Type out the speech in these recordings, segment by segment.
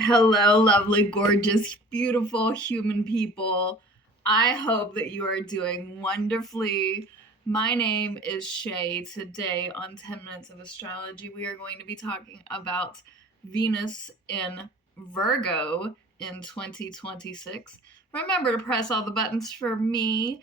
Hello, lovely, gorgeous, beautiful human people. I hope that you are doing wonderfully. My name is Shay. Today on 10 Minutes of Astrology, we are going to be talking about Venus in Virgo in 2026. Remember to press all the buttons for me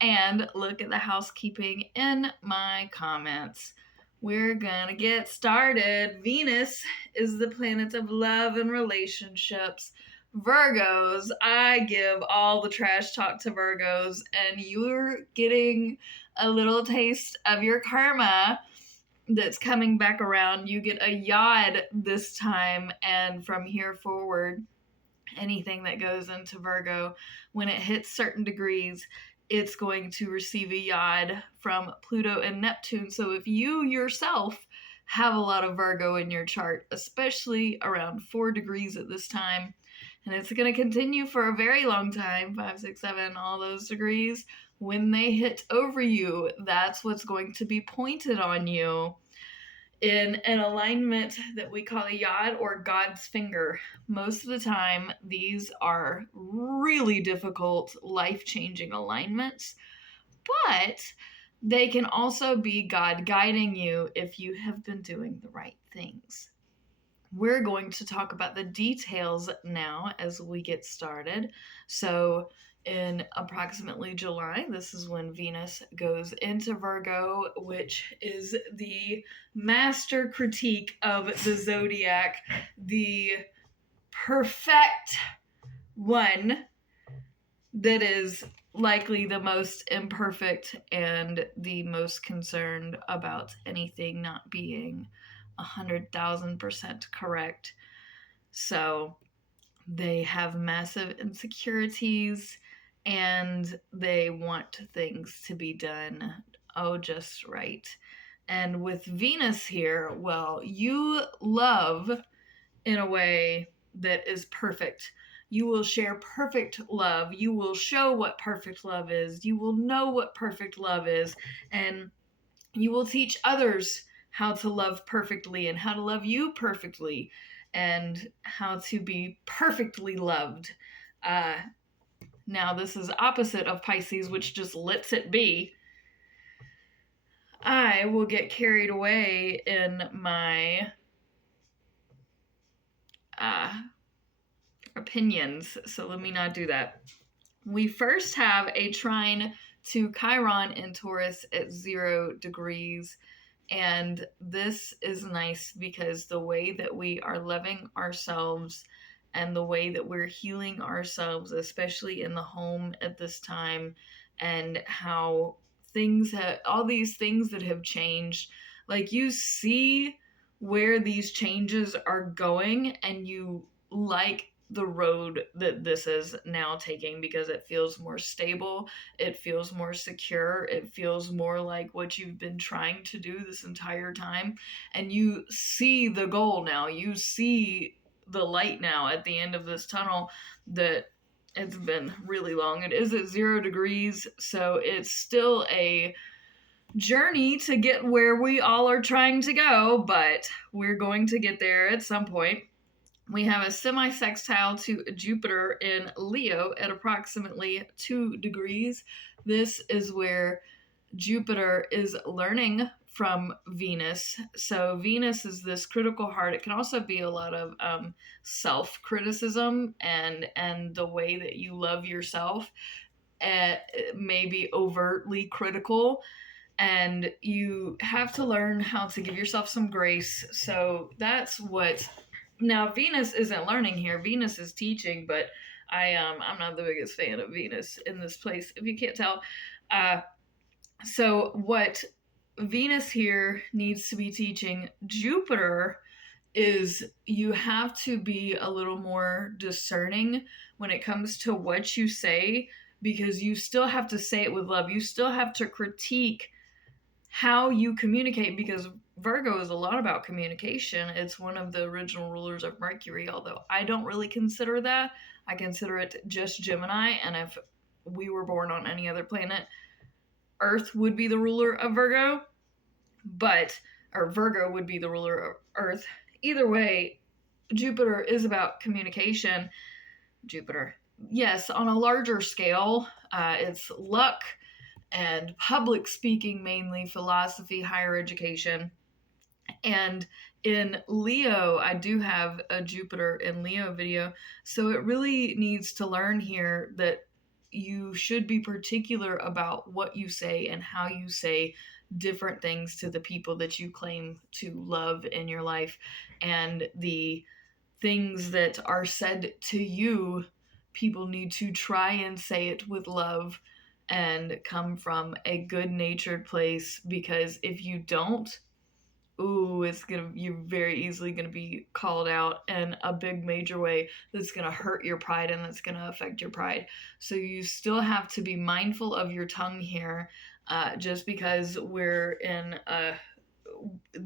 and look at the housekeeping in my comments. We're gonna get started. Venus is the planet of love and relationships. Virgos, I give all the trash talk to Virgos, and you're getting a little taste of your karma that's coming back around. You get a yod this time, and from here forward, anything that goes into Virgo, when it hits certain degrees, it's going to receive a yod from Pluto and Neptune. So if you yourself have a lot of Virgo in your chart, especially around 4 degrees at this time, and it's going to continue for a very long time, 5, 6, 7, all those degrees, when they hit over you, that's what's going to be pointed on you in an alignment that we call a yod or God's finger. Most of the time, these are really difficult, life-changing alignments, but they can also be God guiding you if you have been doing the right things. We're going to talk about the details now as we get started. So in approximately July, this is when Venus goes into Virgo, which is the master critique of the zodiac, the perfect one that is likely the most imperfect and the most concerned about anything not being 100,000% correct. So they have massive insecurities and they want things to be done just right. And with Venus here, well, you love in a way that is perfect. You will share perfect love. You will show what perfect love is. You will know what perfect love is. And you will teach others how to love perfectly and how to love you perfectly and how to be perfectly loved. Now, this is opposite of Pisces, which just lets it be. I will get carried away in my opinions, so let me not do that. We first have a trine to Chiron in Taurus at 0 degrees. And this is nice because the way that we are loving ourselves and the way that we're healing ourselves, especially in the home at this time, and how all these things that have changed, like you see where these changes are going and you like the road that this is now taking because it feels more stable, it feels more secure, it feels more like what you've been trying to do this entire time, and you see the goal now, you see the light now at the end of this tunnel that it's been really long. It is at 0 degrees, so it's still a journey to get where we all are trying to go, but we're going to get there at some point. We have a semi-sextile to Jupiter in Leo at approximately 2 degrees. This is where Jupiter is learning from Venus. So Venus is this critical heart. It can also be a lot of self-criticism and the way that you love yourself. Maybe overtly critical. And you have to learn how to give yourself some grace. So that's what... Now, Venus isn't learning here. Venus is teaching, but I'm not the biggest fan of Venus in this place, if you can't tell. So what Venus here needs to be teaching Jupiter is you have to be a little more discerning when it comes to what you say, because you still have to say it with love. You still have to critique how you communicate, because Virgo is a lot about communication. It's one of the original rulers of Mercury, although I don't really consider that. I consider it just Gemini, and if we were born on any other planet, Earth would be the ruler of Virgo, or Virgo would be the ruler of Earth. Either way, Jupiter is about communication. Jupiter. Yes, on a larger scale, it's luck and public speaking, mainly philosophy, higher education. And in Leo, I do have a Jupiter in Leo video. So it really needs to learn here that you should be particular about what you say and how you say different things to the people that you claim to love in your life. And the things that are said to you, people need to try and say it with love and come from a good natured place, because if you don't, ooh, you're very easily gonna be called out in a big major way that's gonna hurt your pride and that's gonna affect your pride. So you still have to be mindful of your tongue here. Just because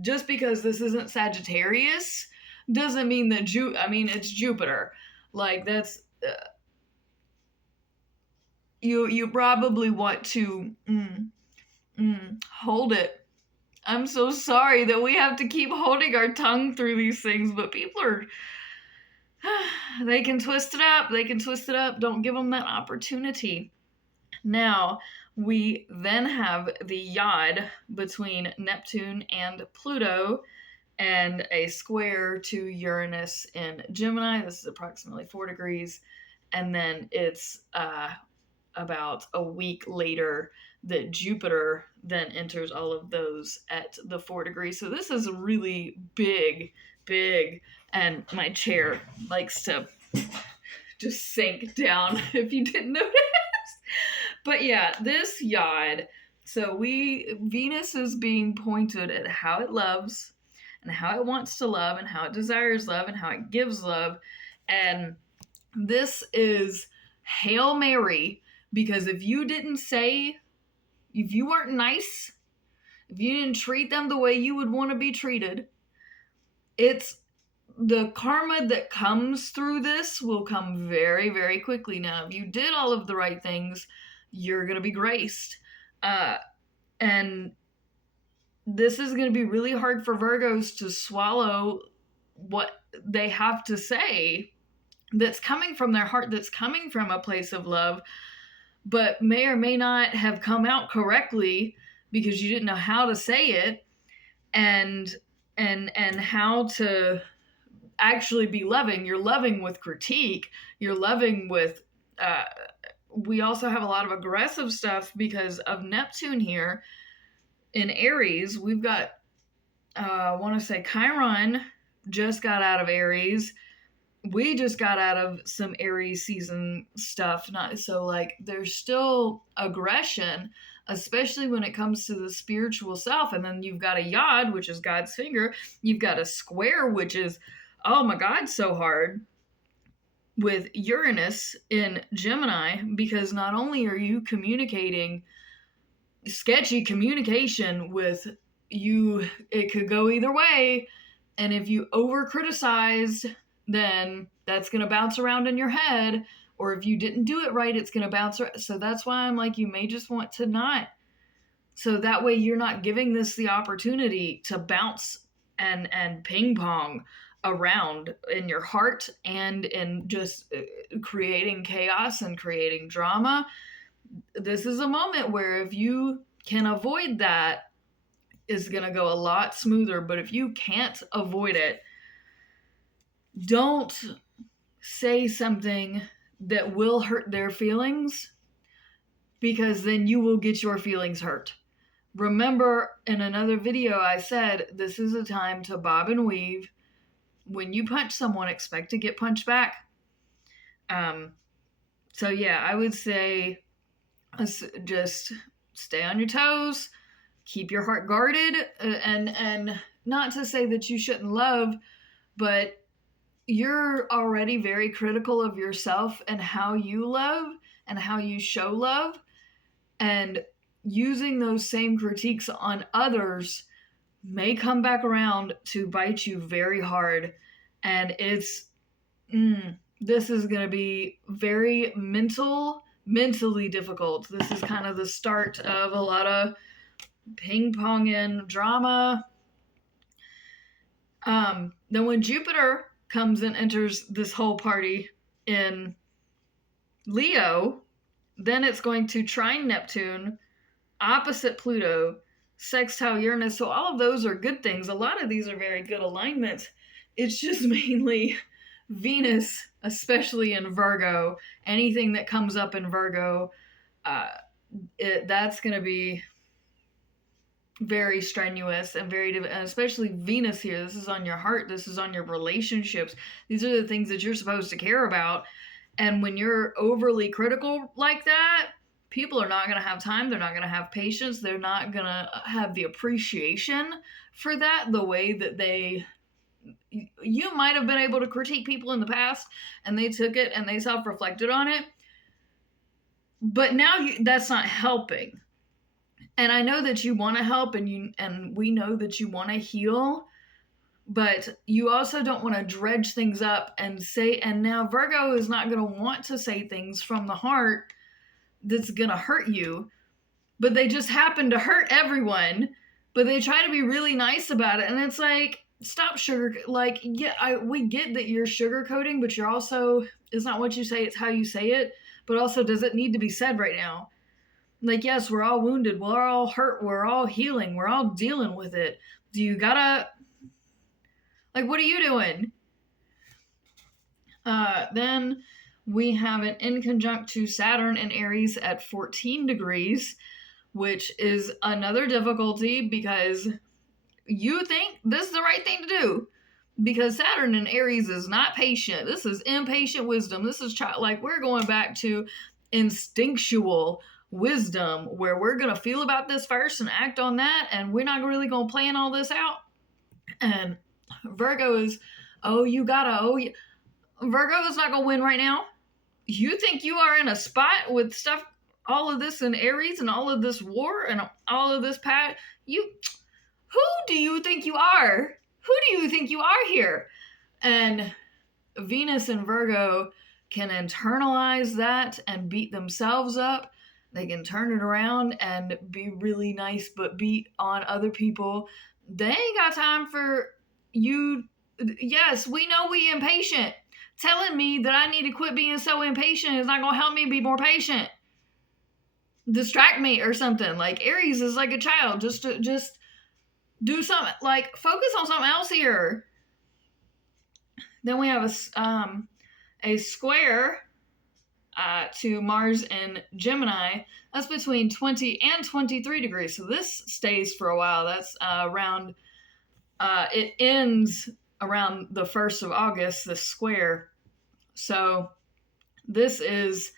just because this isn't Sagittarius doesn't mean that it's Jupiter. Like that's you probably want to hold it. I'm so sorry that we have to keep holding our tongue through these things, but people are they can twist it up. They can twist it up. Don't give them that opportunity. Now, we then have the yod between Neptune and Pluto, and a square to Uranus in Gemini. This is approximately 4 degrees. And then it's about a week later that Jupiter then enters all of those at the 4 degrees. So this is really big, big. And my chair likes to just sink down if you didn't notice. But yeah, this yod. So Venus is being pointed at how it loves and how it wants to love and how it desires love and how it gives love. And this is Hail Mary, because if you weren't nice, if you didn't treat them the way you would want to be treated, it's the karma that comes through this will come very, very quickly. Now, if you did all of the right things, you're going to be graced. And this is going to be really hard for Virgos to swallow what they have to say that's coming from their heart, that's coming from a place of love, but may or may not have come out correctly because you didn't know how to say it and how to actually be loving. You're loving with critique. You're loving with we also have a lot of aggressive stuff because of Neptune here in Aries. We've got I want to say Chiron just got out of Aries. We just got out of some Aries season stuff. Not so like there's still aggression, especially when it comes to the spiritual self. And then you've got a yod, which is God's finger. You've got a square, which is, oh my God, so hard, with Uranus in Gemini, because not only are you communicating sketchy communication with you, it could go either way. And if you over criticize, then that's going to bounce around in your head. Or if you didn't do it right, it's going to bounce around. So that's why I'm like, you may just want to not. So that way you're not giving this the opportunity to bounce and ping pong around in your heart and in just creating chaos and creating drama. This is a moment where if you can avoid that, is going to go a lot smoother. But if you can't avoid it, don't say something that will hurt their feelings, because then you will get your feelings hurt. Remember, in another video I said, this is a time to bob and weave. When you punch someone, expect to get punched back. So yeah, I would say just stay on your toes, keep your heart guarded, and not to say that you shouldn't love, but you're already very critical of yourself and how you love and how you show love, and using those same critiques on others may come back around to bite you very hard. And this is going to be very mentally difficult. This is kind of the start of a lot of ping pong and drama. Then when Jupiter comes and enters this whole party in Leo, then it's going to trine Neptune, opposite Pluto, sextile Uranus. So all of those are good things. A lot of these are very good alignments. It's just mainly Venus, especially in Virgo. Anything that comes up in Virgo, that's going to be very strenuous and and especially Venus here. This is on your heart. This is on your relationships. These are the things that you're supposed to care about. And when you're overly critical like that, people are not going to have time. They're not going to have patience. They're not going to have the appreciation for that the way that you might have been able to critique people in the past and they took it and they self-reflected on it. But now that's not helping. And I know that you want to help and we know that you want to heal, but you also don't want to dredge things up and say, and now Virgo is not going to want to say things from the heart that's going to hurt you, but they just happen to hurt everyone, but they try to be really nice about it. And it's like, stop we get that you're sugarcoating, but you're also, it's not what you say, it's how you say it. But also, does it need to be said right now? Like, yes, we're all wounded, we're all hurt, we're all healing, we're all dealing with it. Do you gotta, like, what are you doing? Then we have an inconjunct to Saturn in Aries at 14 degrees, which is another difficulty because you think this is the right thing to do. Because Saturn in Aries is not patient. This is impatient wisdom. This is we're going back to instinctual wisdom where we're going to feel about this first and act on that, and we're not really going to plan all this out. And Virgo is, Virgo is not going to win right now. You think you are in a spot with stuff, all of this in Aries and all of this war and all of this who do you think you are? Who do you think you are here? And Venus and Virgo can internalize that and beat themselves up. They can turn it around and be really nice, but beat on other people. They ain't got time for you. Yes, we know we impatient. Telling me that I need to quit being so impatient is not going to help me be more patient. Distract me or something. Like Aries is like a child. Just do something. Like focus on something else here. Then we have a square to Mars in Gemini. That's between 20 and 23 degrees. So this stays for a while. That's it ends around the 1st of August, this square. So this is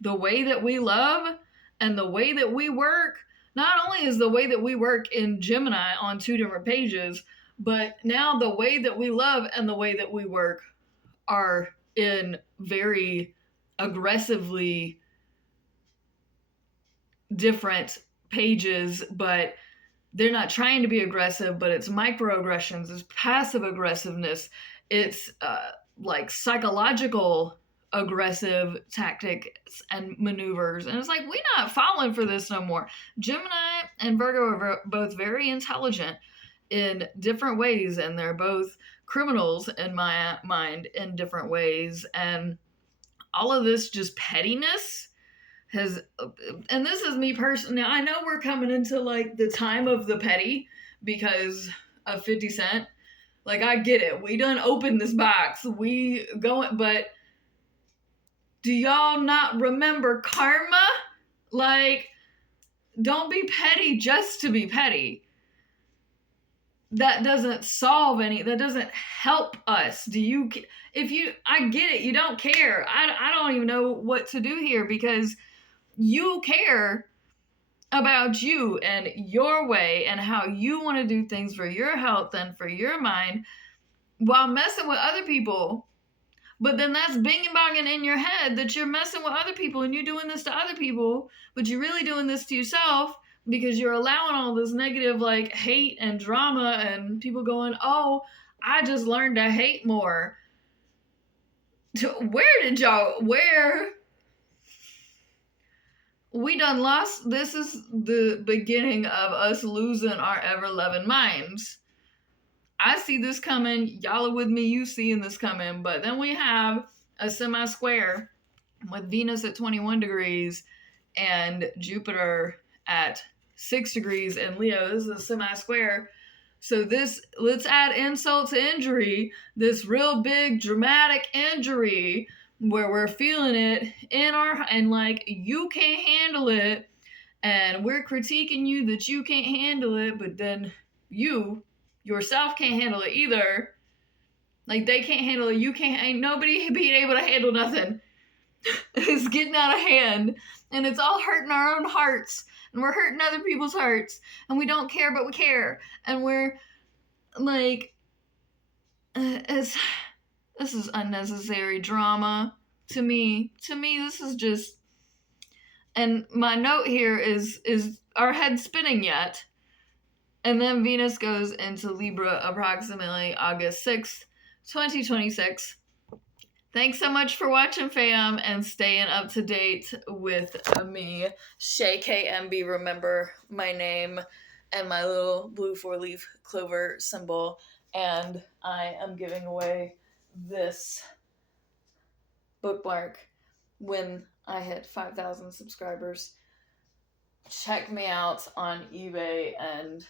the way that we love and the way that we work. Not only is the way that we work in Gemini on 2 different pages, but now the way that we love and the way that we work are in very aggressively different pages, but they're not trying to be aggressive, but it's microaggressions, it's passive aggressiveness, it's like psychological aggressive tactics and maneuvers. And it's like, we're not falling for this no more. Gemini and Virgo are both very intelligent in different ways, and they're both criminals in my mind in different ways. And all of this just pettiness has, and this is me personally. I know we're coming into like the time of the petty because of 50 Cent. Like, I get it. We done opened this box. But do y'all not remember karma? Like, don't be petty just to be petty. That doesn't solve that doesn't help us. I get it, you don't care. I don't even know what to do here because you care about you and your way and how you want to do things for your health and for your mind while messing with other people. But then that's binging bonging in your head that you're messing with other people and you're doing this to other people, but you're really doing this to yourself because you're allowing all this negative like hate and drama and people going, oh, I just learned to hate more. Where? We done lost. This is the beginning of us losing our ever-loving minds. I see this coming. Y'all are with me. You seeing this coming. But then we have a semi-square with Venus at 21 degrees and Jupiter at 6 degrees in Leo. This is a semi-square. So this, let's add insult to injury, this real big dramatic injury where we're feeling it in our, and like you can't handle it, and we're critiquing you that you can't handle it, but then you yourself can't handle it either. Like they can't handle it, you can't, ain't nobody being able to handle nothing. It's getting out of hand, and it's all hurting our own hearts, and we're hurting other people's hearts, and we don't care, but we care, and we're like, this is unnecessary drama to me. To me, this is just. And my note here is our head spinning yet? And then Venus goes into Libra approximately August 6th, 2026. Thanks so much for watching, fam, and staying up to date with me, Shay KMB. Remember my name and my little blue 4-leaf clover symbol. And I am giving away this bookmark when I hit 5,000 subscribers. Check me out on eBay, and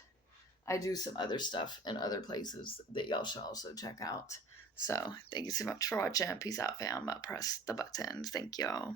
I do some other stuff in other places that y'all should also check out. So thank you so much for watching. Peace out, fam. Press the buttons. Thank y'all.